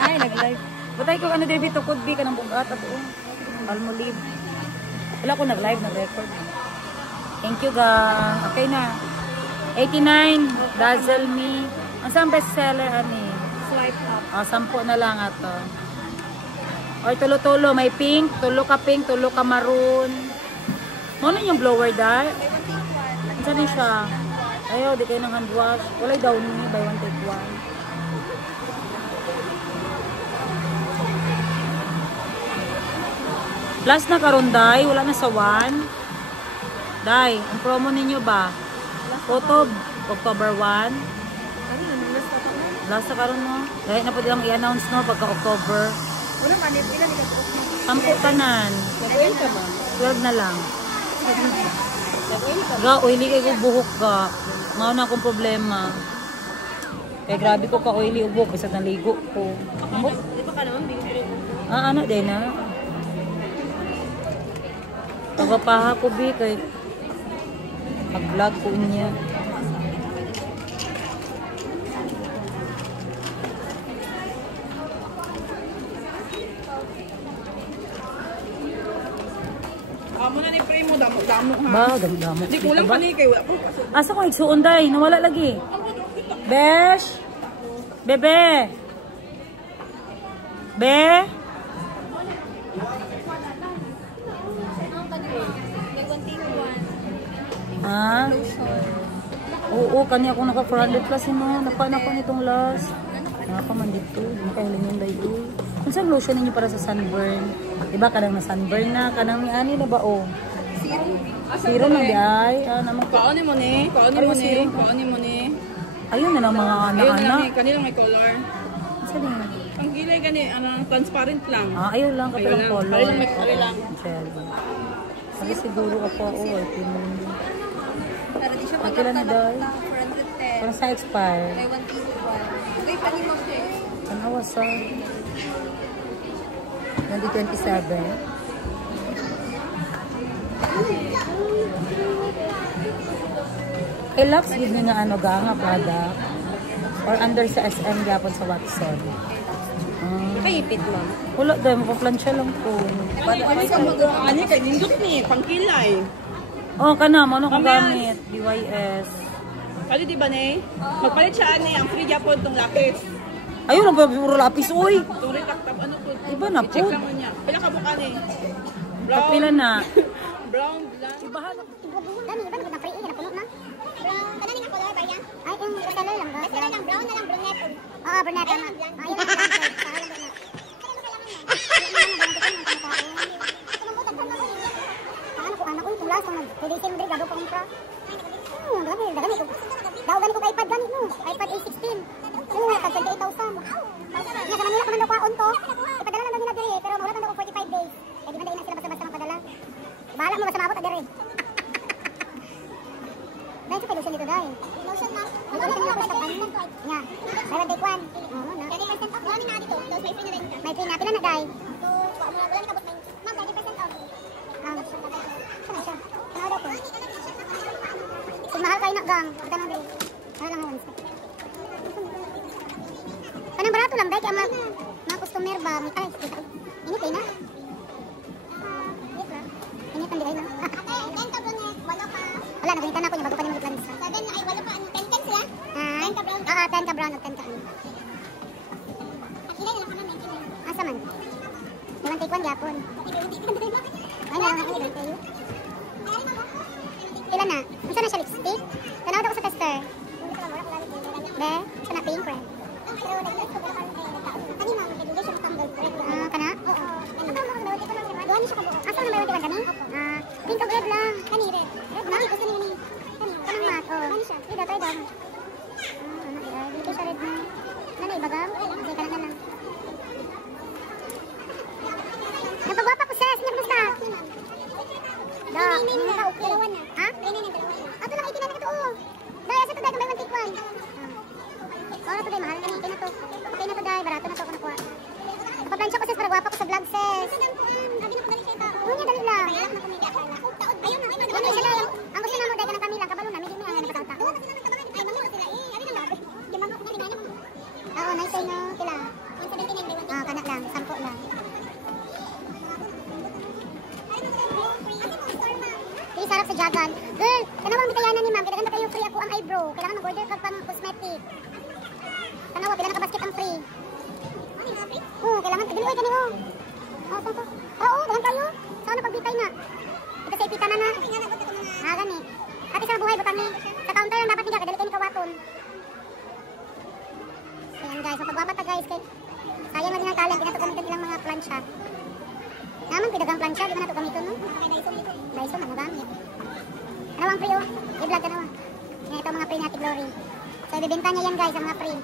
Ay, nag-live. Butay ko ano, David, to could be ka ng bugat at Palmolive. Wala ko nag-live, nag-record. Thank you, gang. Okay na. 89, Dazzle Me. Ang saan bestseller, ani? Swipe up. O, 10 na lang ato. Or tulo-tulo, may pink, tulo ka pink, tulo ka maroon. Ano yung blower dahil? Saan na siya? Ayaw, di kayo ng hand wash. Walay daw ni, buy one take one. Plus na karon day, wala na sa 1. Day, ang promo ninyo ba? Photo, October 1. Last na karon mo. Dahil na po nilang i-announce no pagka-October. Wala man, pila ni ka 10 tanan. nag-oil ka ba? 12 na lang. Nag-oil ka ba? Ga, oily kay ko buhok ga. Mao na akong problema. Kaya grabe ko ka oily ubok bisag naligo ko. Di ba ka naman, bigyan ko. Ano din na? Pagpapaha ko bi kay pag-vlog ko niya. Amo na ni pre mo, damo-damo ha. Ba, damo-damo. Di kulang pa ni kay wala po pasok. Asa ko igsuon day, nawala lagi. Besh. Bebe. Be. Ah. Oo, kanya ako naka 400 plus mo. Napan ako nitong last. Napa man dito, makahiling yung dito. Kung saan lotion ninyo para sa sunburn? Diba kanang na sunburn na, kanang ni ani na ba o? Zero na di ay. Namang Kaonin mo ni, kaonin mo ni, kaonin mo ni. ayun na lang mga Ayun na anak-anak. lang, kanilang may color. Saan yun? Ang gilay gani, transparent lang. Ayun lang, kapalang Ayun lang. color. Ayun lang, may color lang. Sabi siguro ako, ay, pinun. Para di siya Kailan na dahil? 410. Parang sa expire. Kay 121. Okay, pani mo siya. Ano sa 2027? Kay Lux, give me nga ano nga product. Or under sa SM gapon sa Watson. Kaipit mo. Wala dahil, mapaplansya lang po. Ani kay nindot ni, pangkilay. Oh, kana mo ano kung gamit? BYS. Kali di ba ni? Magpalit siya ani ang free japon tong lapis. Ayun, ang puro lapis, uy! Turi tap ano po. Iba na po. I-check lang mo niya. Pila ka buka ni? Brown. Kapila na. Brown, black. Ibahan na. Dami, iba na free, na puno na. Brown, kana ni color ba yan? Ay, yung bestseller lang ba? Bestseller lang, brown na lang, brunette. Oo, brunette tama. Ayun lang, brunette. Anak ko tulas ng PDC mo diri gado pa kumpra. Dami ko. Daw gani ko kay iPad gani no. iPad A16. Ano ka 28,000. Nya kanang nila man daw kaon to. Ipadala na daw nila diri pero mawala man daw 45 days. Kaya di man na sila basta-basta magpadala. Bahala mo basta maabot diri. Dahil sa lotion dito dahil. Lotion na. Lotion na basta kan. Nya. Dapat take one. Oo na. 30% off gani na dito. Tapos may free na rin. May free na pila na dai. So, wala ni kabot ng. Ma'am, 30% off. Sana siya. Ano daw po? Mahal kayo na gang. Kita na dali. Ano lang hawan sa. Kanang barato lang dahil kaya mga customer ba. May tayo. Init kayo na. Init ang digay na. Ate, 10 ka brunet. Wala ka. Wala, nagalitan na ako niya bago pa niya mag-plans. 7 ay wala pa. 10 sila? 10 ka brown. 10 ka brown at 10 ka ano. Nakilay na lang ka namin. Asa man? Iwan take one yapon. Ay, meron na kayo. Kayo. Ilan na? Saan na siya lipstick? Tanawad ako sa tester. Be? Saan na pink red? Kana? Oo. Doon siya kabuo. Asa na mayroon kani? Pink o red lang. Kani red. Red na? Gusto niya ni. Kanang mat. Kani siya. Ida tayo daw. Dito siya red na. Nana ibagam? Kasi kana na lang. Napagwapa ko sis. Niya kumusta? Da. Ha? Ato lang 89 ito oh. Dahil sa to dahil may 1 take 1. Oh, na to dahil mahal na to. Okay na to dahil barato na to ako nakuha. Napaplansya ko sis para guwapa ko sa vlog sis. Oo niya dali lang. Ayun na siya dahil. Ang gusto na mo dahil ka ng kami lang. Kabalo na. Medyo may ang napatawta. Ay, mamu sila eh. Ano na ba? Girl, kanawang bitayanan ni ma'am. Kailangan na kayo free ako ang eyebrow. Kailangan mag-order ka pang cosmetic. Kanawa, pila nakabasket ang free. Oo, kailangan. Dili, oy, kanino. Saan to? Oo, dahan tayo. Saan na pagbitay na? Ito sa ipita na. Gani. Ate sa buhay, butang ni. Sa counter lang dapat niya. Kadali kayo ni kawaton. Ayan guys, mapagwapata guys. Kay sayang na din ang talent. Di na ito gamitin ilang mga plancha. Naman, pidagang plancha. Di ba na ito gamitin, no? Dyson na, magamit. Ano ang free, oh? I-vlog ka na, oh. Yan, ito mga free ni Ate Glory. So, ibibenta niya yan guys, ang mga free.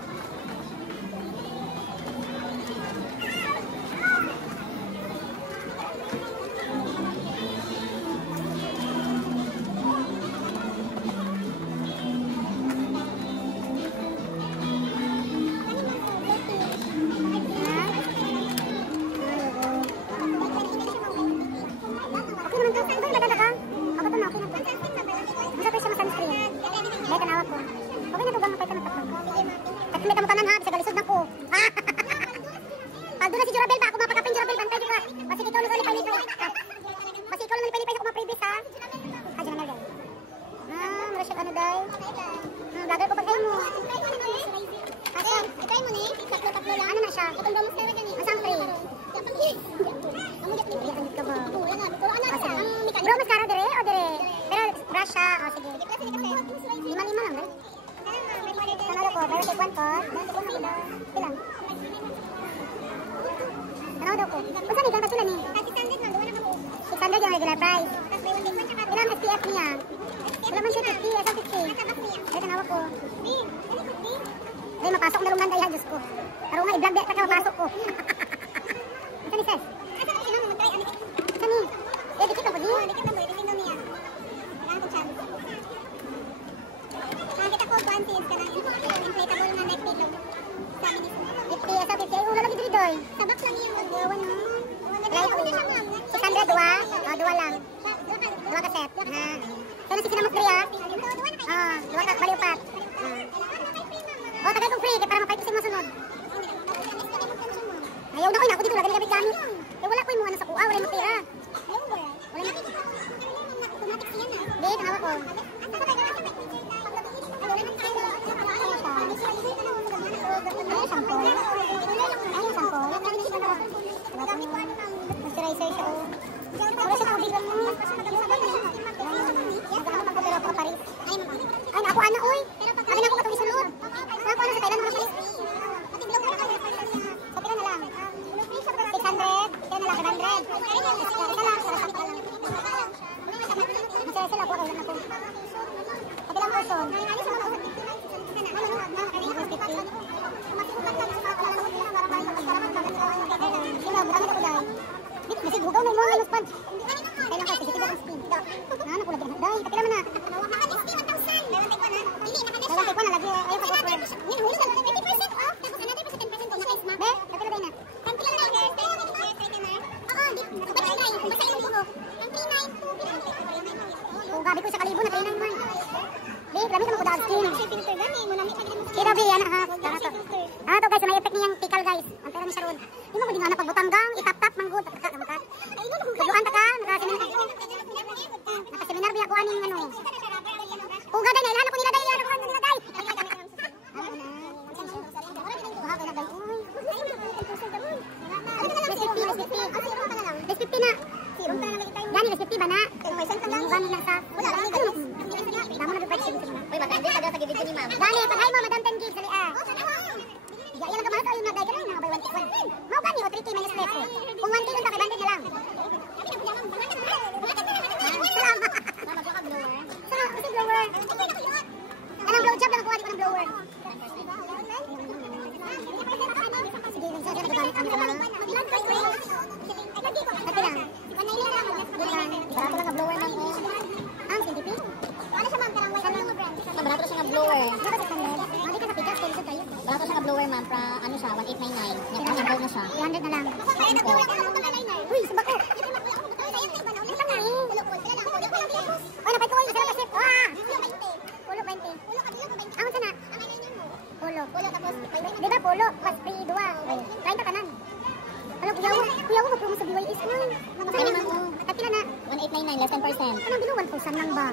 Less than percent. Anong binuwan po? Saan lang ba?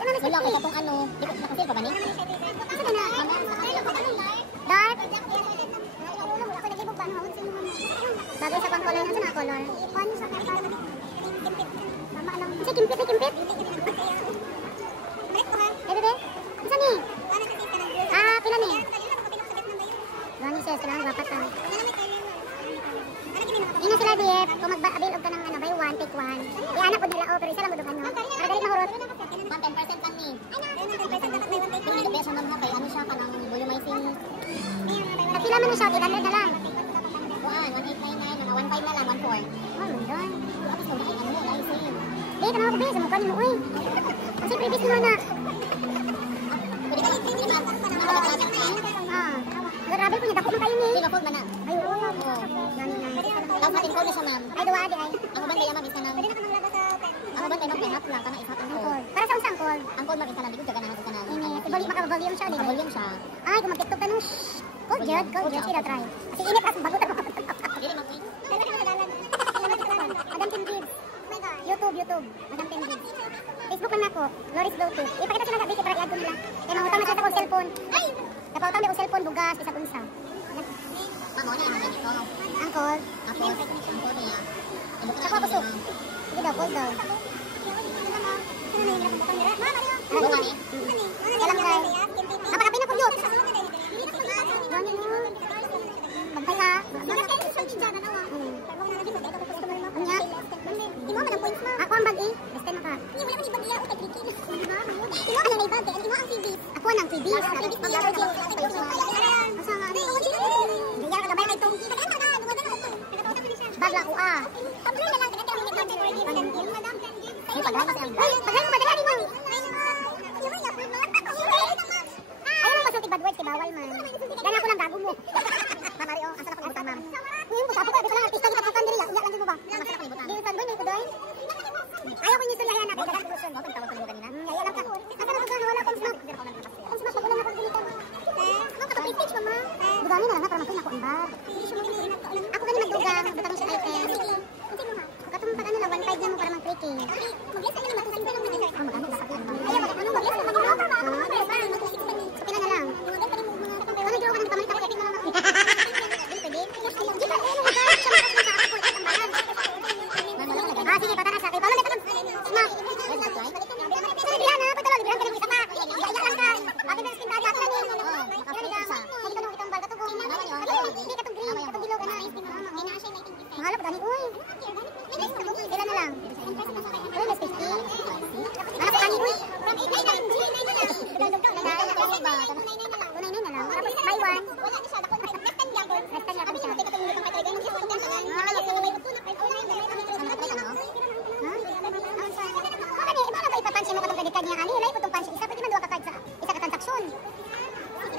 Wala ko sa tong ano. Di ko nakasil pa ba ni? Asa na? Dark. Ako nagibog ba? Bagay sa pang color. Ano na color? Ano sa color? Tama lang. Kasi kimpit. Bebe? Isa ni? Pila ni? Gani sis, kailangan dapat ka. Ina sila diep, kung mag-avail ka ng buy one, take one. Iana po nila, pero isa lang mo doon ano. Para galit mahurot. 10% lang ni. Hindi ko siya naman kay ano siya ka ng volumizing. Pila man na siya, 800 na lang. 1899, mga 15 na lang, 14. Oh, doon. Tapos mo na ano, licensing. Di, tanaw ko ba, sa mukha niyo, uy. Kasi previous mo na. Pwede ka yung lima. Grabe po niya, dako man kayo ni. Hindi, ma-fold man na. Ay, oo. Tapos natin fold na siya, ma'am. Ay, duwa, di ay. Ang mabantay, ma'am, isa na. Pwede na ka nang labas sa open. Ang mabantay, ma'am, may half lang. Kana isa ang call. Para sa unsang call? Ang call, ma'am, isa na. Di ko siya ganahan sa kanal. Maka-volume siya, di ba? Maka-volume siya. Ay, kung mag-tiktok ka nung Cold Jud, sila try. Kasi init at bago tayo. Dili, ma'am. Madam Tim Gibbs. YouTube. Madam Tim Gibbs. Facebook man ako. Loris Bluetooth. Ipakita sila sa video para i-add ko nila. Kaya mangutang na siya sa kong cellphone. Ay! Napautang may kong cellphone, bugas, isa unsa. Mamo na yung ito. Ang call. Tapos, ang call niya. Ako ako so. Sige daw, call daw. Ano ba ni? Alam ka. Napakapin na kulyot. Gano'n mo. Pagpay ka. Anya? Di mo man ang points mo. Ako ang bag eh. Basta na ka. Hindi mo lang yung bag iya. Utay triki. Sino ka na na yung bag eh? Ano ang freebies? Ako ang freebies. Asa nga ni? Gaya ka gabay na itong. Bag lang ko ah. Pablo na lang. Ay, paghay mo siyang bag. Paghay mo madala ni mo. Ayaw mo masulti bad words kay bawal man. Gana ko lang gago mo. Mamari oh, asa na ko ibutang ma'am. Ngayon mo tapo ka dito lang artista kita pukan diri. Iya lang din mo ba? Masala ko ibutang. Dili sandoy ko doy. Ayaw ko ni sulya na kay dagat ko sun. Bakit tawag ko kanina? Ayaw lang ka. Asa na ko wala ko smoke. Ang smoke ko lang ako dito. Ano ka page mama? Budani na lang para makin ako ang bag. Ako gani magdugang, butang siya item. Katong pag ano lang 1.5 na mo para mag-tricking. Mag-yes na naman sa sandoy lang na. Ah, magano sa akin. Ayaw mag ano mag-yes na magino. Pila na lang. Ano ginawa ka ng pamalit ako epic na lang. Sige, patara sa kay Paolo may tanong. Snap. Sige, bihan na, patulog, bihan ka ng isa pa. Iya lang ka. Abi ba skin dali ato ni. Oh, kapisa. Hindi ka nung itong bal katong. Hindi katong green, katong bilog na. Mahal pa dani uy. Sila na lang. Uy, mas 50. Mahal pa dani uy. Tunay na lang. Tapos buy one. Wala ni siya dako. Restan lang kami siya. Ipapansin mo katong credit card niya ani, lay putong pansin isa pwede man duha ka card sa isa ka transaksyon.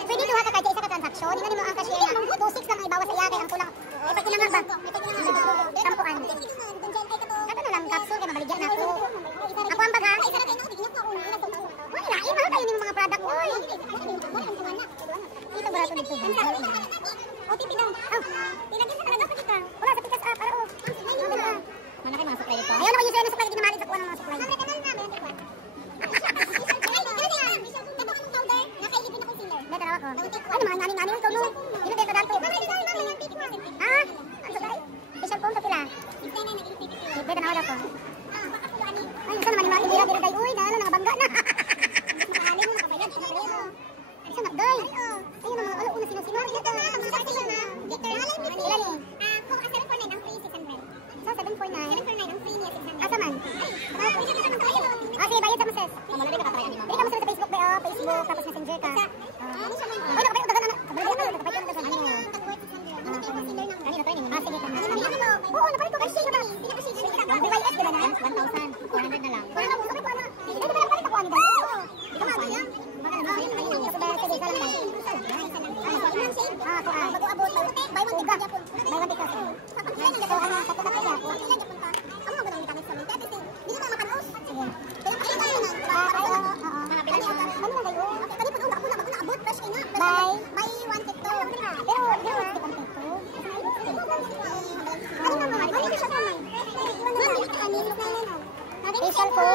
Pwede duha ka card sa isa ka transaksyon, ingani mo ang cashier na 26 lang ang ibawas sa iya kay ang kulang. Ay pag kinanga ba? Tampuan. Kato na lang capsule kay mabaligya na ako. Ako ang baga. Uy, lain mahal kayo nimo mga product oy. Dito barato dito. OTP daw. Ilagay sa talaga kita. Wala sa pikas app para oh. Mana kay mga supply dito? Ayaw na ko user na supply dito malit sa kuha ng mga supply. Ano mga nani-nani ikaw no? Dito dito dato. Ha? Ano ba? Special phone pa pila. Dito na wala ko. Ay, saan naman yung mga dira day uy, dalo nakabangga na. Makali mo nakabayad sa preso. Saan na day? Ayun na mga una sino-sino. Dito na. Ilan ni? Kung ka 749 ang free 600. So 749 ang free niya 600. Asa man? Sige, bayad sa mases. Malari ka katry animo. Dili ka mo sa Facebook ba? Facebook tapos Messenger ka. Ano siya man? Oy, nakapay dagan na. Kabalik ka, nakapay ka dagan ano. Ano na tayo ni? Sige ka. Oo, napay ko kasi siya ba? BYS dila na 1,400 na lang. Wala mo sa ko na. Dili ba napay ko ani ba? Di ka mali ah. Maganda sa kayo. Sa ba sige ka lang. Ako bago-abot buy one ticket. Buy one ticket. Sa pagkain na ano sa tatak ka. Amo ba nang tanong sa mga tete? Dili mo makanos. Sige. Facial ko.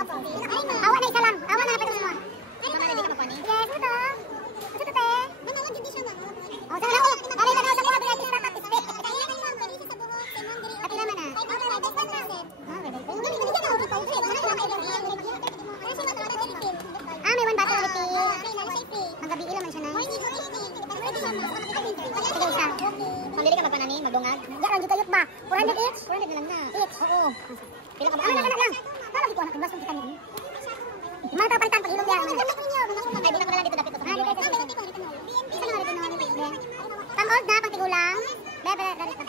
Awa na isa lang. Awa na pala mo. Yes, ito. Ito te. Oh, sana na. Dali na sa mga bilati sa tapis. Ati naman na. May one bottle with tea. Magabi ilan man siya na. Sige isa. Pambili ka magpanani, magdungag. Garan dito yut ba? 400 each? 400 na lang na. Each? Oo. Pila ka ba? Ano lang. Palagi ko anak ibas kung kita niyo. Mata palitan pag ilong diyan. Ay, di na ko na lang dito dapit ko. Isa na dito na. Pang-old na, pang tigulang. Bebe, dali ka.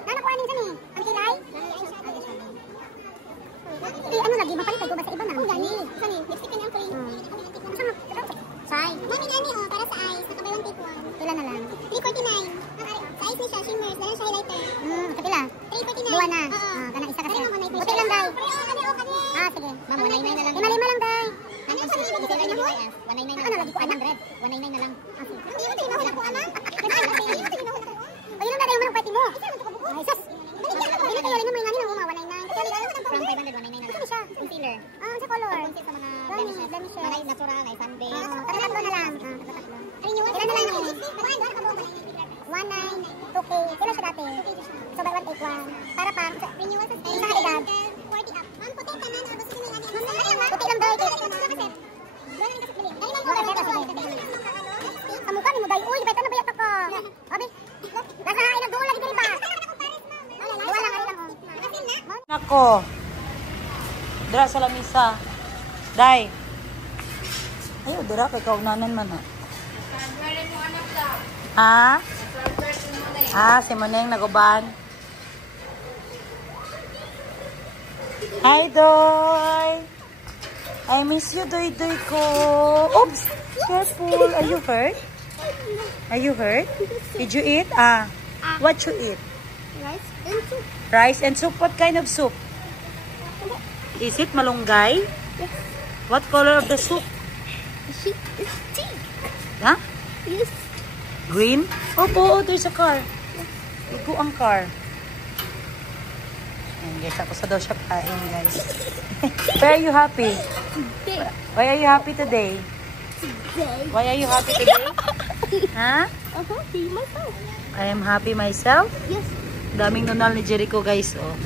Nana ko aning sani. Ang kilay? Ano lagi mapalit ko ba sa iba na? Gani. Sani, lipstick niya ang free. Sai. Mami gani oh, para sa eyes, naka-buy one take one. Pila na lang? 349. Sa eyes ni siya, shimmers, dala siya highlighter. Kapila? 349. Duwa na. Kana isa kasi. Buti lang day. Sige. Ma'am, 199 na lang. Lima lang day. Ano sa mga ibig sabihin mo? 199 na lang. Lagi ko 100. 199 na lang. Hindi mo tinawag ako anak. Ayun na tayo manang party mo. Ay, sus. Bili kayo rin naman ngani nang uma 199. From 500 199 na lang. Concealer. Sa color. Concealer sa mga blemishes. Mga natural, ay sun base. Tatlo na lang. Ilan na lang ni? 19 2K. Kailan siya dati? So buy one take one. Para pang renewal sa edad 40 up. Ma'am, puti ka na na basta may ngani. Puti lang daw. Kamukha ni mo day. Uy, beta na bayat ako. Abi. Nasa ilang duo lagi diri ba? Duwa lang ari lang oh. Nako. Dira sa lamisa. Day. Ayo, dira kay kaunanan man ha. Si Maneng naguban. Hi, Doy. I miss you, Doy ko. Oops. Careful. Are you hurt? Are you hurt? Did you eat? What you eat? Rice and soup. Rice and soup? What kind of soup? Is it malunggay? Yes. What color of the soup? It's tea. Huh? Yes. Green? Oh, there's a car. Ito ang car. Ayan guys, ako sa daw siya kain guys. Why are you happy? Why are you happy today? Why are you happy today? Huh? Happy myself. I am happy myself? Yes. Daming nunal ni Jericho guys, oh.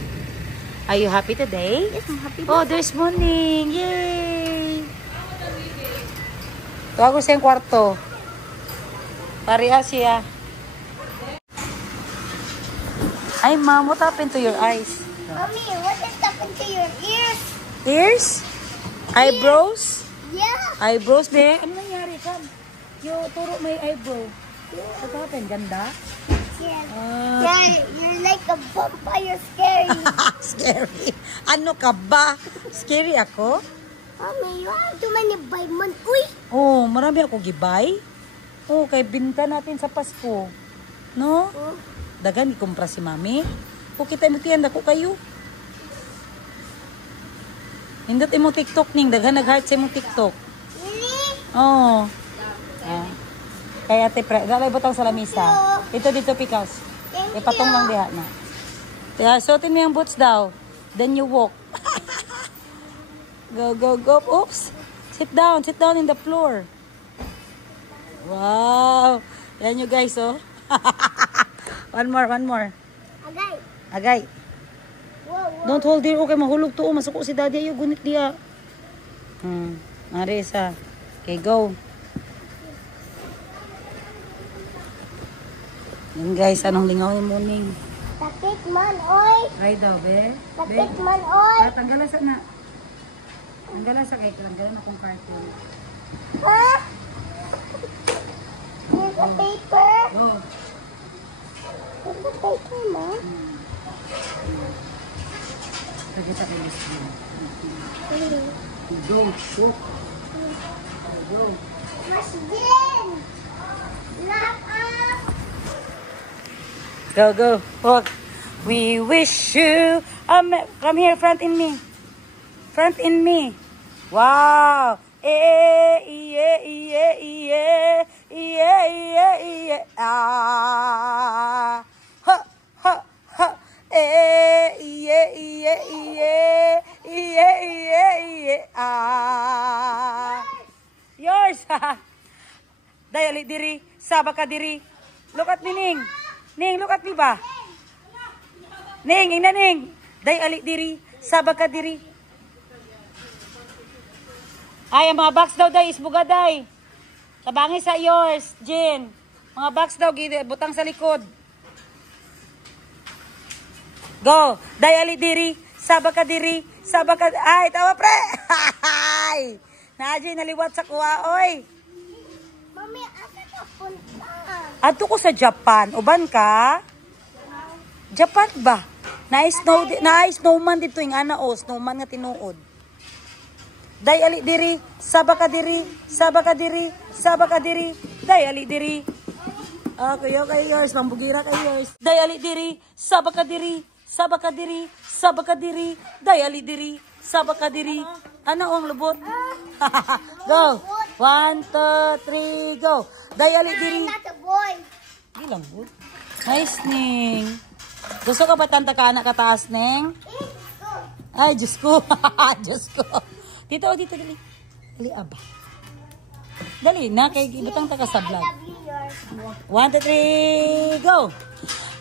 Are you happy today? Yes, I'm happy. Oh, there's morning. Yay! Ito ako sa kwarto. Pariha siya. Ay, ma'am, what happened to your eyes? Mommy, what has happened to your ears? Ears? Eyebrows? Yeah. Eyebrows, be? Ano nangyari ka? Yung turo may eyebrow. What happened? Ganda? Yeah. You're like a vampire, scary. Scary. Ano ka ba? Scary ako? Mommy, you have too many vitamins. Uy! Oh, marami ako gibay. Oh, kay binta natin sa Pasko. No? Oh. Dagan ikumpra si mami. O kita mo tiyan dako kayo. Hindot imo TikTok ning daghan nag-heart sa imo TikTok. Really? Oh. Kaya ate pre, dalay butang sa lamisa. Ito dito pikas. Ipatong lang diha na. Kaya suotin mo yung boots daw. Then you walk. Go. Oops. Sit down in the floor. Wow. Yan you guys, oh. One more. Agay. Whoa. Don't hold it. Okay, mahulog to. Masuko si daddy. Ayaw, gunit diya. Arisa. Okay, go. Yan guys, anong lingaw yung morning? Sakit man, oy. Ay daw, be. Sakit man, oy. Tanggalan sa na. Tanggalan sa kay tanggalan akong cartoon. Ha? Here's a paper. Oh. Here's a paper, ma. Sige sa kay Miss Jean. Go, walk. Go. Mas din. Lock up. Go, walk. We wish you come here, front in me. Wow. Ha. Day, ali diri. Saba ka diri. Look at me, Ning. Ning, look at me ba? Ning, ina Ning. Day, ali diri. Saba ka diri. Ay, ang mga box daw, Day. Isbuga, Day. Tabangi sa yours, Jin. Mga box daw, butang sa likod. Go. Day, ali diri. Saba ka diri. Saba ka. Ay, tawa, pre. Ay. Naji, naliwat sa kuwa, oy. Mami, asa ka punta? Ato ko sa Japan. Uban ka? Japan ba? Na-snowman dito yung ana o. Snowman nga tinuod. Day, ali diri. Saba ka diri. Saba ka diri. Saba ka diri. Day, ali diri. Okay, yours. Mambugira kay yours. Day, ali diri. Saba ka diri. Saba ka diri. Saba ka diri. Day, ali diri. Saba ka diri. Ano ang lubot? Go. 1, 2, 3, go. Day, ali diri. Not a boy. Di lambot. Nice, Ning. Gusto ka ba tanta ka anak kataas, Ning? Ay, Diyos ko. Diyos ko. Dito, dito, dali. Dali, aba. Dali, na. Kay ibutang taka sa vlog. 1, 2, 3, go.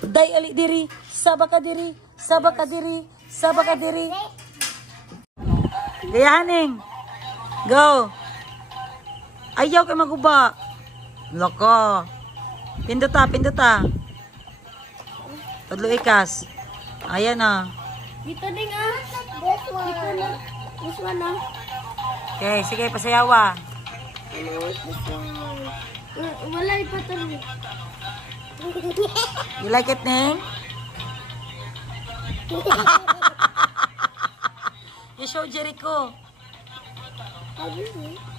Day, ali diri. Saba ka diri. Saba ka diri. Saba ka diri. Kaya, Ning. Go. Ayaw kay maguba. Loko. Pinduta, pinduta. Tudlo ikas. Ayan na. Dito din ah. This one. Dito na. This one ah. Okay, sige, pasayawa. This one. Wala ipatuloy. You like it, Ning? You show Jericho.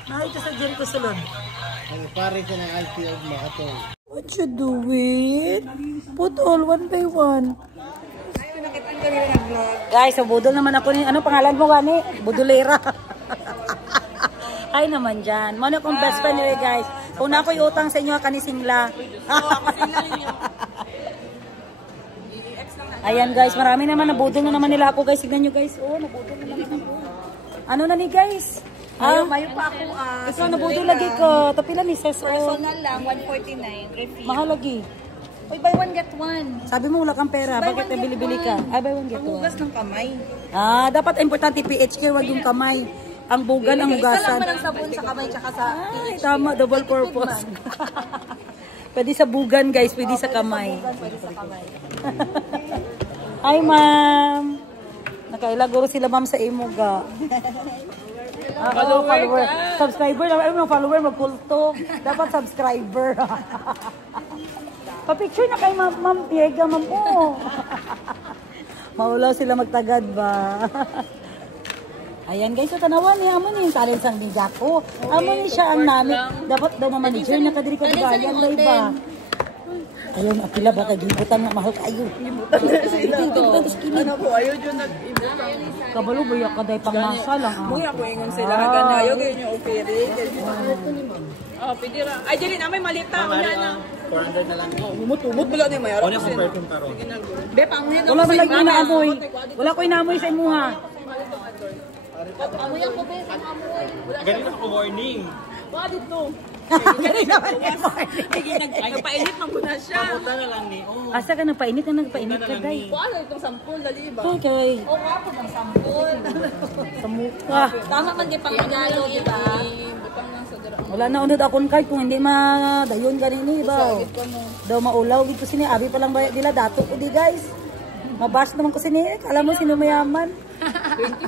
Ito sa Jericho Salon. Ang pare ka ng alti of makatong. What you doing? Put all one by one. Guys, so budol naman ako ni, ano pangalan mo gani? Budulera. Ay naman dyan. Mano kong best friend nyo guys. Kung na ako'y utang sa inyo, kanisingla. Ayan guys, marami naman. Nabudol na naman nila ako guys. Signan nyo guys. Oh, nabudol na naman ako. Ano na ni guys? Mayo pa ako. Ikaw nabudol lagi ko. Tapila ni Ses. Personal lang, 149. Mahal lagi. Uy, buy one get one. Sabi mo wala kang pera. Bakit na bili-bili ka? Ay, buy one get one. Hugas ng kamay. Ah, dapat importante PH care, wag yung kamay. Ang bugan ang Isa lang hugasan. man ang sabon sa kamay tsaka sa Ay, tama, double purpose. Pwede sa bugan, guys, pwede sa kamay. pwede sa kamay. Hi, ma'am. Nakailaguro sila, ma'am, sa Imoga. Follower. Subscriber. Ay, mga follower, magkulto. Dapat subscriber. Pa-picture na kay ma'am Piega, ma'am. Oh. Maulaw sila magtagad ba? Ayan guys, so tanawan niya. Amo niya yung talent sang biga ko. Amo niya siya ang namin. Dapat daw manager na kadiri ka bayan daw ba? Ayun, apila ba kay gibutan na mahal kayo. Gibutan na sila. Ano po, ayaw dyan nag-ibutan. Kabalo ba yung kaday pangmasa lang? Buya ko ingon sila. Ganayo, ganyan yung operi. Oh, pwede ra. Ay, dili na, may malita. Wala na. 400 na lang. Umot-umot wala na yung mayroon. Ano yung perfume taro? Be, panguyan Wala ba lagi inaamoy? Wala ko inaamoy sa imuha. Panguyan ko, be. Amoy. Ganito ako warning. Wala dito. Asa Nagpainit man ko na siya. Puta na lang ni. Oh. ka nagpainit na nagpainit ka day? Ano itong sampol, dali ba? Okay. O, ako ng sampol. Sa mukha. Tama man di pang regalo, di ba? Butang lang sa dira. Wala na unod akong card kung hindi madayon ganini ba? Daw maulaw gid ko sini abi pa lang bayad nila dato ko di guys. Mabash naman ko sini. Alam mo sino mayaman?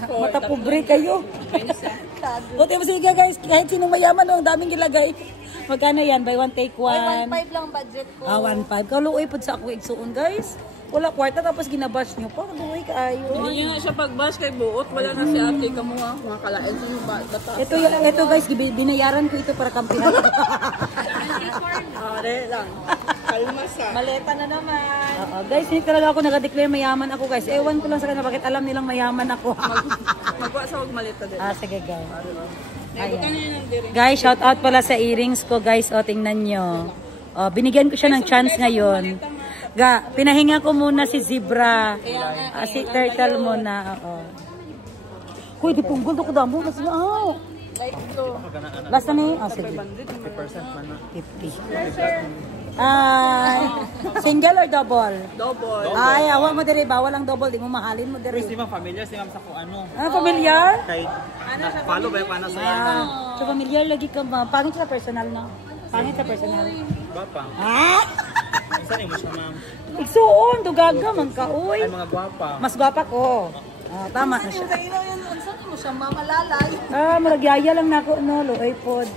24. Mata pobre kayo. Buti mo sige guys, kahit sino mayaman ang daming gilagay. Magkano yan? Buy one take one. 1.5 lang budget ko. 1.5. Kaluoy po sa ako igsuon guys. Wala kwarta tapos ginabash nyo pa. Kaluoy kaayo. Hindi nga siya pag-bash kay buot. Wala na si ate ka mo ha. Mga kalain sa yung bata. Ito guys, binayaran ko ito para kampihan. Are lang. Kalma sa. Maleta na naman. Oo, guys, hindi talaga ako nag-declare mayaman ako guys. Ewan ko lang sa kanila bakit alam nilang mayaman ako. Magwa sa wag maleta din. Sige guys. Bukan na yun ang diri. Guys, shout out pala sa earrings ko guys. O, tingnan nyo. O, binigyan ko siya ng chance ngayon. Pinahinga ko muna si Zebra. Si Turtle muna. Oo. Kuy, di punggol ko damo. Last na ni? Oh, sige. 50% man na. 50. Single or double? Double. Ay, awa mo diri ba? Walang double. Di mo mahalin mo diri. Si ma'am familiar, si ma'am sa kung ano. Familiar? Kay, follow ba yung paano sa yan? So, familiar lagi ka ba? Pangit sa personal na. Pangit sa personal. Gwapa. Isa rin mo siya ma'am. Igsuon, dugaga man ka, uy. Ay mga gwapa. Mas gwapa ko. Tama na siya. Saan mo siya mamalalay? Malagyaya lang na ako, no, loay pod.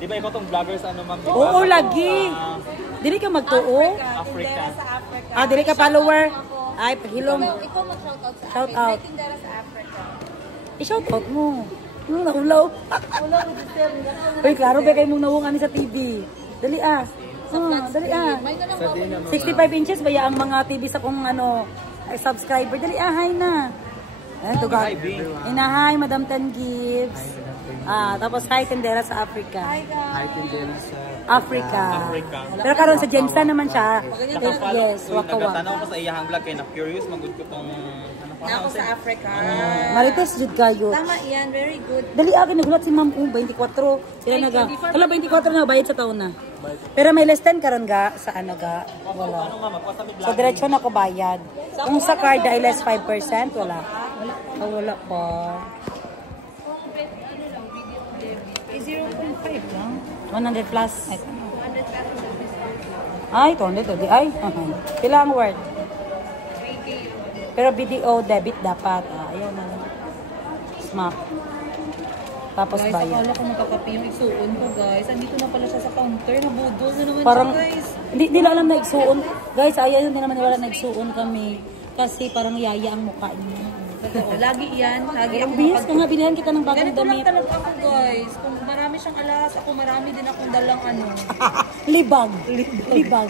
Di ba ikaw tong vlogger sa ano ma'am? Oo, lagi. Dili ka magtuo? Africa. Dili ka follower? Ay, pahilom. Ikaw mag-shoutout sa Shout out. Tindera sa Africa. I-shout out mo. Ulaw. Uy, klaro ba kayo mong nawungan sa TV? Dali dali 65 inches ba ang mga TV sa kung ano, subscriber? Dali hi na. Dugag. Hi, Madam Ten Gibbs. Tapos hi, Tindera sa Africa. Hi, Tindera sa Africa. Pero karon sa Jensen naman siya. Yes, waka-waka. Tanaw ko sa iyahang vlog kay na-curious magud ko tong Ako sa Africa. Marites jud kayo. Tama yan, very good. Dali nagulat si Ma'am 24. Sila naga. Wala 24 na bayad sa taon na. Pero may less 10 karon ga sa ano ga. Wala. So diretso na ko bayad. Kung sa card ay less 5%, wala. Wala pa. 0.5 lang. 100 plus. Ay, 200 di ay. Pila ang word? Pero BDO debit dapat. Ayaw na lang. Smart. Tapos Guys, bayad. akala ko magkakapi yung isuon ko, guys. Andito na pala siya sa counter. Nabudol na naman Parang, siya, guys. hindi nila alam na igsuon. Guys, ayaw hindi naman wala na igsuon kami. Kasi parang yaya ang mukha niya. Totoo, lagi yan. Lagi Ang ako bihis ka nga, binigyan kita ng bagong Ganito lang damit. talaga ako, guys. Kung marami siyang alas, ako marami din akong dalang ano. Libag. Libag.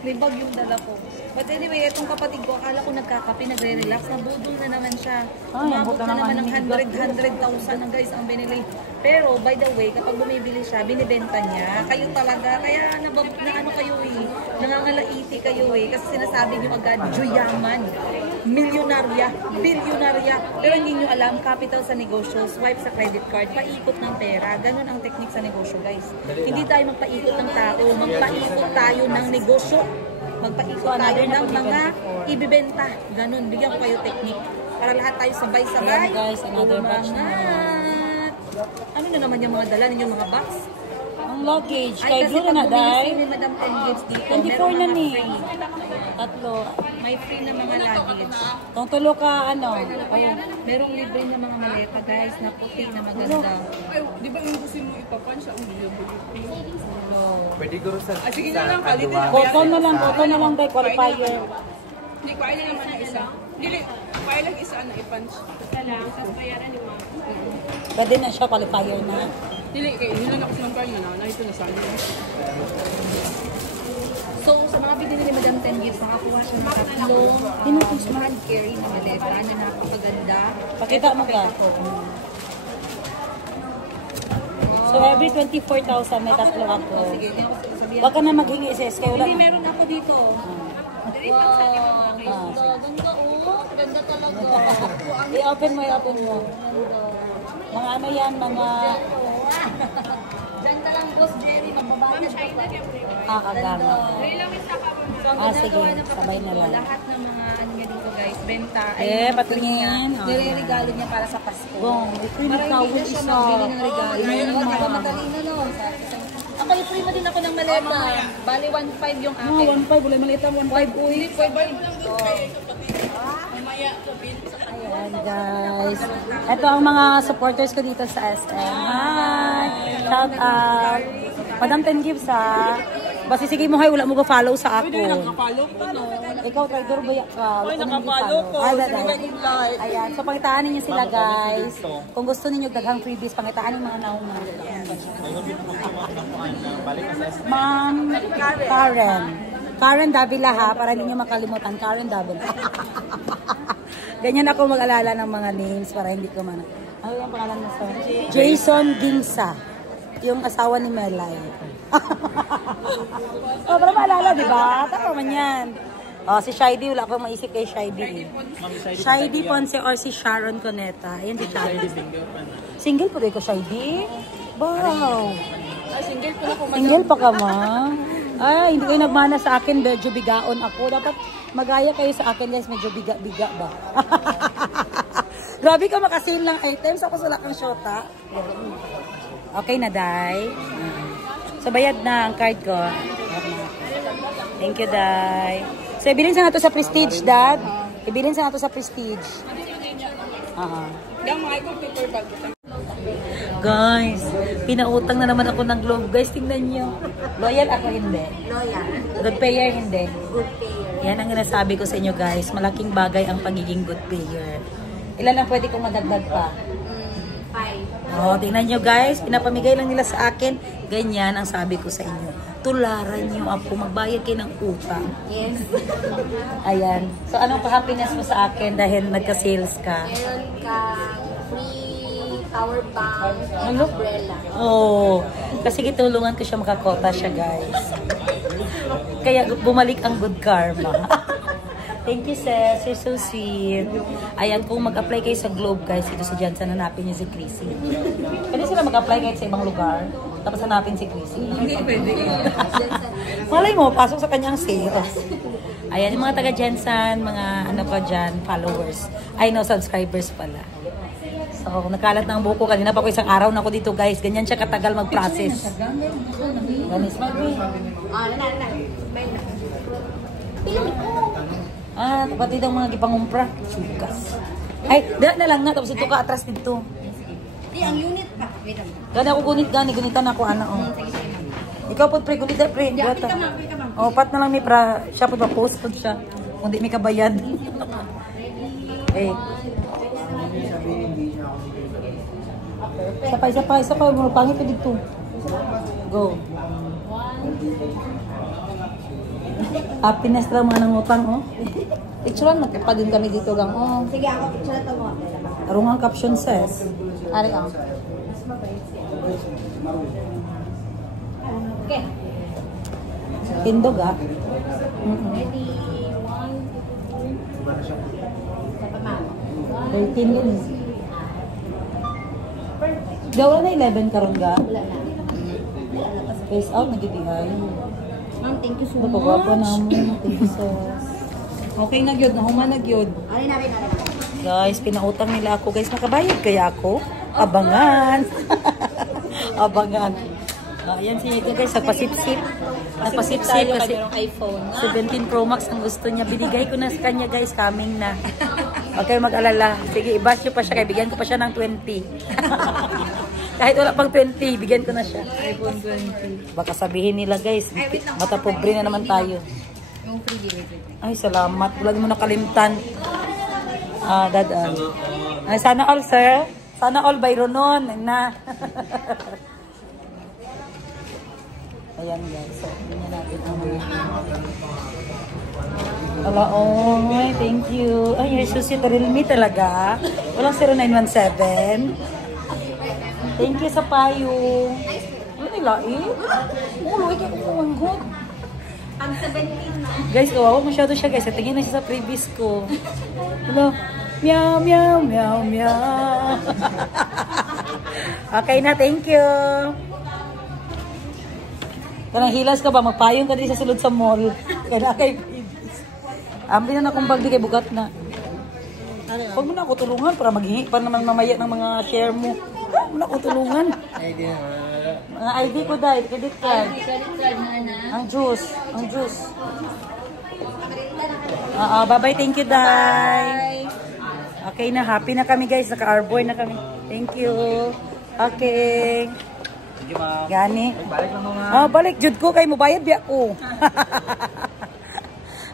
Libag yung dala ko. But anyway, itong kapatid ko, akala ko nagkakape, nagre-relax. Nabudol na naman siya. Ay, Umabot abot na na naman naman ng yung 100,000 na guys ang binili. Pero, by the way, kapag bumibili siya, binibenta niya. Kayo talaga, kaya na ano kayo eh, nangangalaiti kayo eh. Kasi sinasabi niyo agad, Juyaman, milyonarya, bilyonarya. Pero hindi niyo alam, capital sa negosyo, swipe sa credit card, paikot ng pera. Ganun ang technique sa negosyo, guys. Hindi tayo magpaikot ng tao, magpaikot tayo ng negosyo. Magpaikot tayo ng mga ibibenta. Ganun, bigyan ko kayo technique. Para lahat tayo sabay-sabay. Ayan, guys, another batch na. Ano na naman yung mga dala ninyong mga box? Ang luggage. Ay, Kay kasi Blue na pag na, bumili day. si Madam Ten Gibbs dito, 24 meron na mga ni. free. Tatlo. May free na mga luggage. Kung tulo ka, ano? Merong libre na mga maleta, guys, na puti na maganda. Di ba yung gusto mo ipapan siya ang Pwede ko sa sige na lang, palitin. Cotton na lang, day. Qualifier. Hindi ko ayaw naman na isa. Dili, kaya lang isa na ipunch. Isa lang, tapos bayaran ni ma'am. Pwede na siya, qualifier na. Dili, kaya yun lang ako silang kanya na. Nahito na sa akin. So, sa mga binili ni Madam Ten Gibbs, nakakuha siya ng tatlong hand carry na maleta na napakaganda. Pakita mo ka. So, every 24,000 may tatlo ako. Sige, hindi ako sabihan. Huwag ka na maghingi sa SK. Wala Hindi, na. meron ako dito. Wow, ganda oh. Ganda talaga. I-open mo. Mga ano yan, mga... Diyan ka lang, Boss Jerry, magbabayad ka pa. Kagama. So, ang Sige, ginagawa ng sabay kapatid na ko, lang. lahat ng mga ano niya dito guys, benta. Patingin. Nire-regalo niya para sa Pasko. Bong, free Para towel hindi na siya isa. magbili ng regalo. Diba, madali na no. Ako, free mo din ako ng maleta. Bali, 1.5 yung akin. 1.5, wala malita, 1.5. Uy, pwede. Ayan guys. Ito ang mga supporters ko dito sa SM. Hi! Shout out! Madam Ten Gibbs ha. Basta sige mo hay, wala mo ga-follow sa ako. Nakapalo ko, no? Ikaw, traitor ba ka? Ay, nakapalo ko. Ayan, so pangitaan ninyo sila guys. Kung gusto ninyo daghang freebies, pangitaan yung mga naunang. Ma'am Karen. Karen Davila ha, para ninyo makalimutan. Karen Davila. Ganyan ako mag-alala ng mga names para hindi ko man. Ano yung pangalan mo, sir? Jason Gingsa. Yung asawa ni Melay. Oh, para maalala, di ba? Tama man yan. Oh, si Shady, wala akong maisip kay Shady. Shady Ponce or si Sharon Coneta. Ayan si Sharon. Single po rin ko, Shady? Wow. Single ko na kung Single pa ka, ma? Ay, hindi kayo nagmana sa akin. Medyo bigaon ako. Dapat magaya kayo sa akin, guys. Medyo biga-biga ba? Grabe ka makasil ng items. Ako sala kang shota. Okay na, Day. So, bayad na ang card ko. Thank you, Day. So, ibilin sa nato sa Prestige, Dad. Ibilin sa nato sa Prestige. Yung mga computer bag. Guys, pinautang na naman ako ng Globe. Guys, tingnan nyo. Loyal ako, hindi. Loyal. Good payer, hindi. Good payer. Yan ang nasabi ko sa inyo, guys. Malaking bagay ang pagiging good payer. Ilan lang pwede kong madagdag pa? 5. Oh, tingnan nyo, guys. Pinapamigay lang nila sa akin. Ganyan ang sabi ko sa inyo. Tularan nyo ako. Magbayad kayo ng utang. Yes. Ayan. So, anong pa-happiness mo sa akin dahil nagka-sales ka? Meron ka free power bank and Ano? umbrella. Oh, kasi gitulungan ko siya makakota siya, guys. Kaya bumalik ang good karma. Thank you, sis. You're so sweet. Ayan, kung mag-apply kayo sa Globe, guys, dito sa Jansen, hanapin niyo si Chrissy. Pwede sila mag-apply kahit sa ibang lugar, tapos hanapin si Chrissy. Hindi pwede. Malay mo, pasok sa kanyang sales. Ayan, yung mga taga-Jansen, mga ano ka dyan, followers. Ay, no, subscribers pala. So, nakalat na ang buko. Kanina pa ko isang araw na ako dito, guys. Ganyan siya katagal mag-process. Ganis mo. Kapatid ang mga gipangumpra. Sugas. Ay, dala na lang na. Tapos ito ka atras dito. Di, ang unit pa. Wait lang. Gani ako gunitan ako, ano, oh. Ikaw po, pre, gunita, pre. Gata. Oh, pat na lang may pra. Siya po ba, post po siya. Kung di may kabayad. Eh. Isa pa. Pangit pa dito. Go. Happiness lang mga nangutang, oh. Picturean, magkapa din kami dito gang, oh. Sige, ako picture na ito mo. Arungang caption says. Ari, oh. Okay. Tindog, ah. Ready? 1, 2, 3. Dapat ma. 13 yun. Gawa na 11 karon ga. Wala na. Face out, nagitihay. Ma'am, thank you so Napagwapo much. namin. Thank you, sis. Okay na gyud, nahuman na gyud. Alin na rin. Guys, pinautang nila ako. Guys, nakabayad kaya ako? Abangan. Abangan. Ayan siya ito, guys. Nagpasip-sip. Nagpasip-sip kasi iPhone. 17 Pro Max ang gusto niya. Binigay ko na sa kanya, guys. Coming na. Huwag kayo mag-alala. Sige, i-bash nyo pa siya. Kaya bigyan ko pa siya ng 20. Kahit wala pang 20, bigyan ko na siya. iPhone 20. Baka sabihin nila, guys, mata pobre na naman tayo. Yung free gift. Ay, salamat. Wala mo nakalimtan. Dadan. Ay, sana all, sir. Sana all by Ronon. Na. Ayan, guys. So, tingnan natin ang mga. Wala, oh. Ay, thank you. Ay, you're so sweet. Realme talaga. Walang 0917. Thank you sa payo. Ano nila, eh? Ulo, ikaw kung good. Pag 17 na. Guys, kawawa masyado siya, guys. Tingin na siya sa previous ko. Hello. Meow, meow, meow, meow. Okay na, thank you. Kanang hilas ka ba? Magpayong ka din sa sulod sa mall. Kaya kay previous. Ambi na akong bag di kay bugat na. Huwag mo na ako tulungan para maghihi pa naman mamaya ng mga share mo. Huwag mo na ako tulungan. Mga ID ko dahil, credit card. Ang juice. Bye-bye. Thank you, Day. Okay na. Happy na kami, guys. Naka-arboy na kami. Thank you. Okay. Thank you, ma'am. Gani. Balik lang mga. Balik. Jud ko. Kay mubayad biya ko.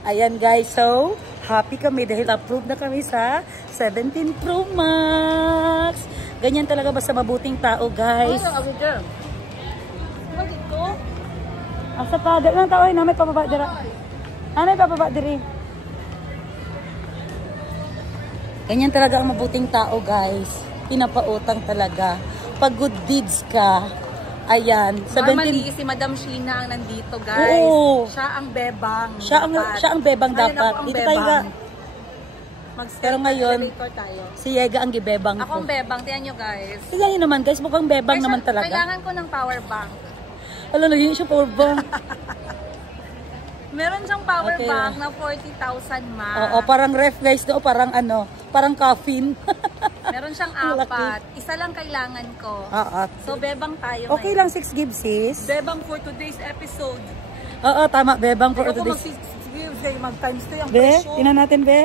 Ayan, guys. So, happy kami dahil approved na kami sa 17 Pro Max. Ganyan talaga basta mabuting tao, guys. Asa pa, dali lang tao, namay pababa dira. Namay pababa diri. Ganyan talaga ang mabuting tao, guys. Pinapautang talaga. Pag good deeds ka, Ayan, 17. Normally, si Madam Sheena ang nandito, guys. Oo. Siya ang bebang. Siya ang bebang Ayun, dapat. ako ang Dito tayo bebang. ga. Mag-step Pero ngayon, elevator tayo. Si Yega ang gibebang Ako ko. ang bebang. Tingnan nyo, guys. Tingnan niyo naman guys, mukhang bebang naman talaga. Kailangan ko ng power bank. Alam na yun siya power bank. Meron siyang power Okay. bank na 40,000 ma. Oo, parang ref guys, no? Parang ano, parang coffin. Meron siyang Laki. 4. Isa lang kailangan ko. Oo. So, bebang tayo Okay lang 6 gives sis. Bebang for today's episode. Oo, tama, bebang for Ako today's. mag-6 sa'yo, mag-times 2 yung Be, presyo. tingnan natin be.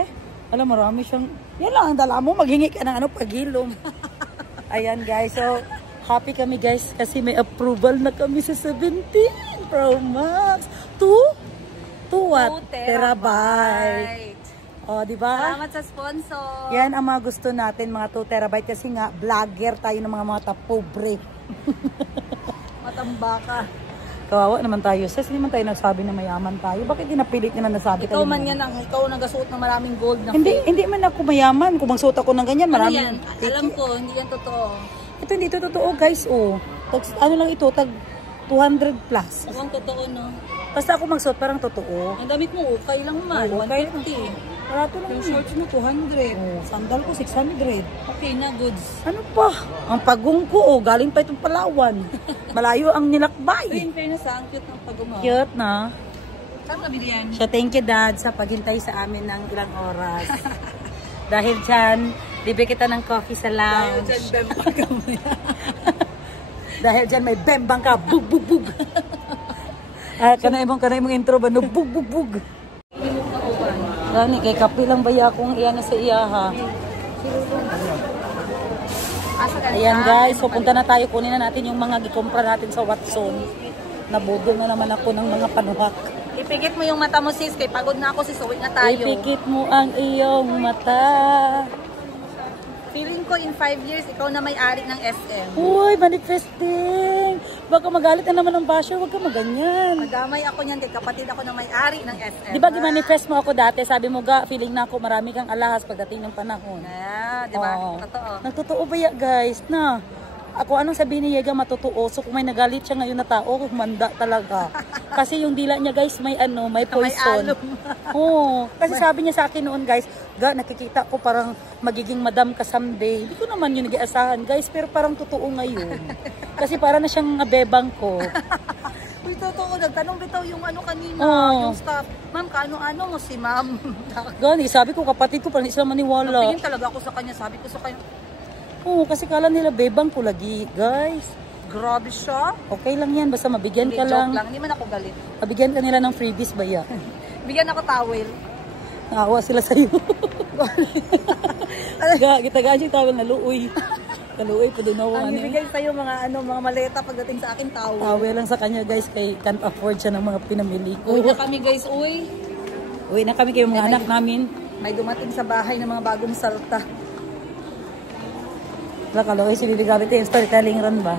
Alam, marami siyang, yan lang ang dala mo, maghingi ka ng ano, paghilom. Ayan guys, so happy kami guys kasi may approval na kami sa 17 Pro Max. 2 what? 2 terabyte. O, di ba? Salamat sa sponsor. Yan ang mga gusto natin, mga 2 terabyte kasi nga vlogger tayo ng mga pobre. Matamba ka. Kawawa naman tayo. Sis, hindi man tayo nagsabi na mayaman tayo. Bakit ginapilit nyo na nasabi Ikaw tayo? man yan, ikaw nagasuot ng maraming gold na Hindi man ako mayaman. Kung magsuot ako ng ganyan, Ano maraming. yan? Alam ko, hindi yan totoo. Ito hindi ito totoo guys, oh. Ano lang ito, tag 200 plus. Mukhang totoo, no? Basta ako magsuot, parang totoo. Ang damit mo, okay lang man. Oo, okay lang. 150. Barato lang. Yung shorts mo, 200. Oh, sandal ko, 600. Okay na, goods. Ano pa? Ang pagong ko, oh, galing pa itong Palawan. Malayo ang Uy, nilakbay. in fairness, ang cute ng pag-umaw. Cute na. Saan nabili yan? So, thank you dad sa paghintay sa amin ng ilang oras. Dahil dyan, libre kita ng coffee sa lounge. Dahil dyan, may bembang ka. Bug, bug, bug. Kanay mong intro ba? No, bug, bug, bug. Gani, kay kapi lang ba akong iyan na sa iya ha? Ayan guys, so punta na tayo. Kunin na natin yung mga gikumpra natin sa Watson. Nabudol na naman ako ng mga panuhak. Ipikit mo yung mata mo, sis. Kay pagod na ako, sis. Uwi na tayo. Ipikit mo ang iyong mata. Feeling ko in 5 years, ikaw na may-ari ng SM. Uy, manifesting! Baka magalit na naman ng basher, huwag ka maganyan. Madamay ako niyan, kay kapatid ako na may-ari ng SM. Di ba gimanifest mo ako dati? Sabi mo ga, feeling na ako marami kang alahas pagdating ng panahon. Di ba? Oo. Totoo. Nagtotoo ba ya guys na? Ako anong sabihin ni Yega matotoo. So kung may nagalit siya ngayon na tao, humanda talaga. Kasi yung dila niya guys may may poison. Oo. Kasi sabi niya sa akin noon guys, ga nakikita ko parang magiging madam ka someday. Hindi ko naman yun nag-aasahan guys, pero parang totoo ngayon. Kasi para na siyang bebang ko. Uy, totoo. Nagtanong bitaw yung ano kanina, Oo. yung staff. Ma'am, kaano-ano mo si ma'am? Gani, sabi ko kapatid ko parang hindi sila maniwala. Tingin talaga ako sa kanya. Sabi ko sa kanya, Oo, kasi kala nila bebang ko lagi guys. grabe siya. Okay lang yan, basta mabigyan Hindi, ka joke lang. lang. Hindi man ako galit. Mabigyan ka nila ng freebies ba ya? Bigyan ako towel. Naawa sila sa'yo. Gitagaan yung tawel na luoy. Kaluoy po doon ako. Ang ibigay sa'yo mga mga maleta pagdating sa akin towel. Tawel lang sa kanya guys, kay can't afford siya ng mga pinamili Uwi ko. na kami guys, uy. Uwi na kami kayo mga anak namin. May dumating sa bahay ng mga bagong salta. Wala kaluoy, sililigabit yung storytelling run ba?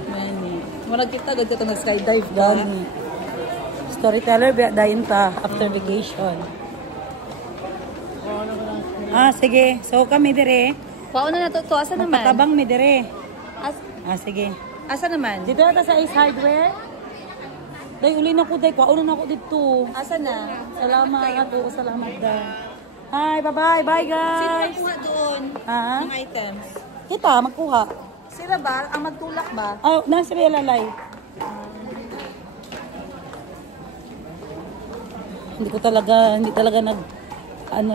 Muna kita, agad ka nag-skydive ba? Gani. Storyteller, dahin ta after vacation. Sige. So kami dire. Pauna na to. Asa naman? Magpatabang mi dire. Sige. Asa naman? Dito na ta sa Ace Hardware. Day, uli na ko, day. Kwauna na ako dito. Asa na? Salamat. Oo, salamat da. Hi, bye-bye. Bye, guys. Sino magkuha doon Ha? ng items? Kita, magkuha. Sila ba? Ang magtulak ba? Oh, nasa may lalay. Hindi talaga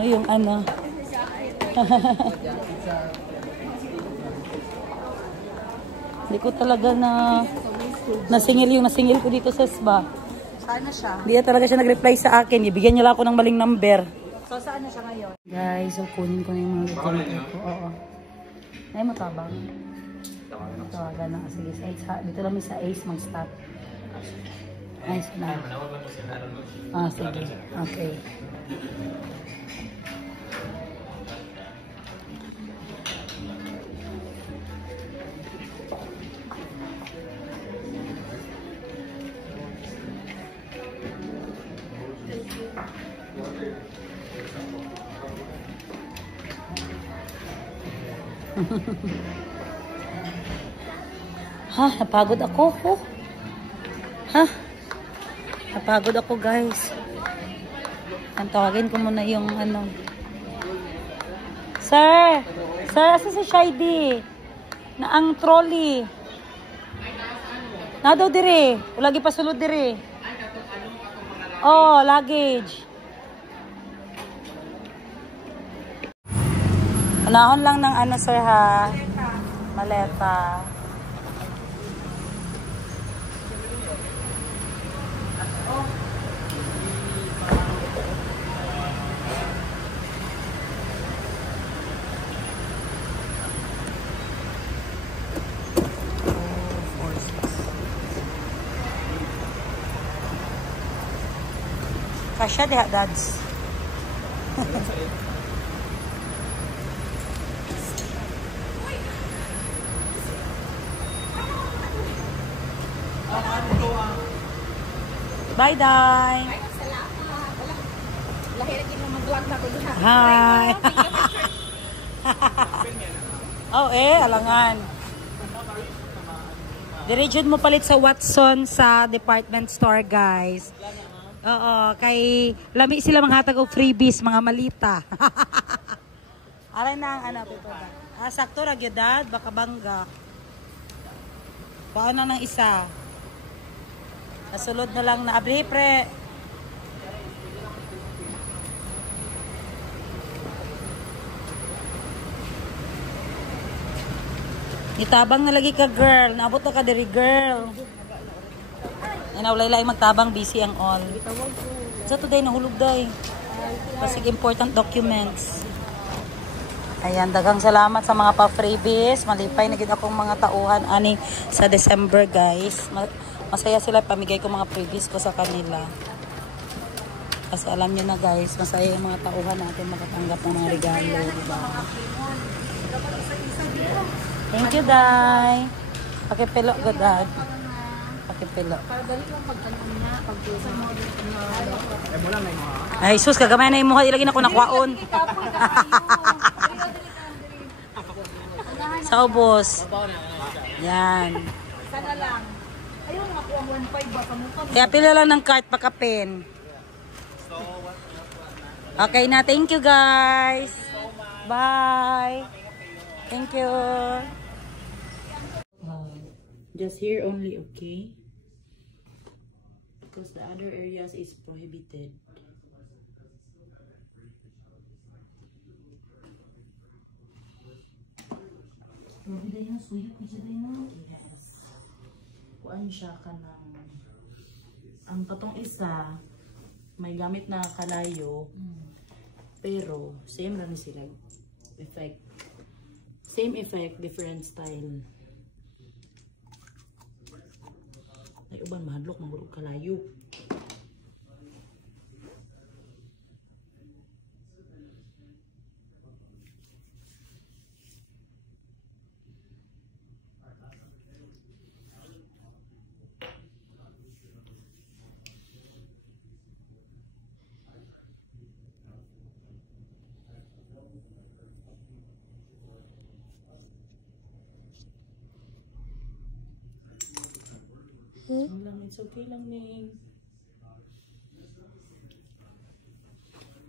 yung ano. Hindi ko talaga nasingil ko dito sa SBA. Saan na siya? Hindi talaga siya nag-reply sa akin. Ibigyan niya lang ako ng maling number. So, saan na siya ngayon? Guys, so kunin ko na yung mga gamit ko. Oo. Ay, matabang. Tawagan na. Sige, sa Ace. Dito lang sa Ace mag-stop. Nice na. Sige. Okay. Napagod ako. Ha? Napagod ako guys. Tawagin ko muna yung ano. Sir! Sir, asa si Shady? Na ang trolley. Na daw dire. Lagi pa sulod dire. Oh, luggage. Unahon lang ng ano sir ha. Maleta. Kasya diha dads. Bye, Day. Hi. Oh, alangan. Diretso mo palit sa Watson sa department store, guys. Oo, kay lami sila manghatag og freebies, mga malita. Alay na ang ano, pipoda. Sakto ra gyud dad, baka bangga. Paano ng isa? Kasulod na lang na abri pre. Itabang na lagi ka girl, naabot na ka diri girl. Inaulay-lay magtabang, busy ang all. So today nahulog day. Kasi important documents. Ayan, daghang salamat sa mga pa-freebies. Malipay na gid akong mga tauhan ani sa December, guys. Masaya sila pamigay ko mga freebies ko sa kanila. Kasi alam niyo na guys, masaya yung mga tauhan natin makatanggap ng mga regalo, diba? Thank you, Day. Pakipilo ko, Dad. Pakipilo. Ay, sus, kagamay na yung mukha. Ilagin ako nakwaon. Sa ubos. Yan. Sana lang. Ayun, ako ang 1.5 ba? Kaya pila lang ng cart pakapin. Okay na. Thank you, guys. Bye. Thank you. Just here only, okay? Because the other areas is prohibited. Yes. Kuan siya ka ng ang katong isa may gamit na kalayo pero same lang sila effect. Same effect, different style. Ay uban mahadlok manggurog kalayo. It's okay lang ning.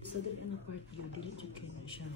Sa dili na part yun, dili jud kay na siya.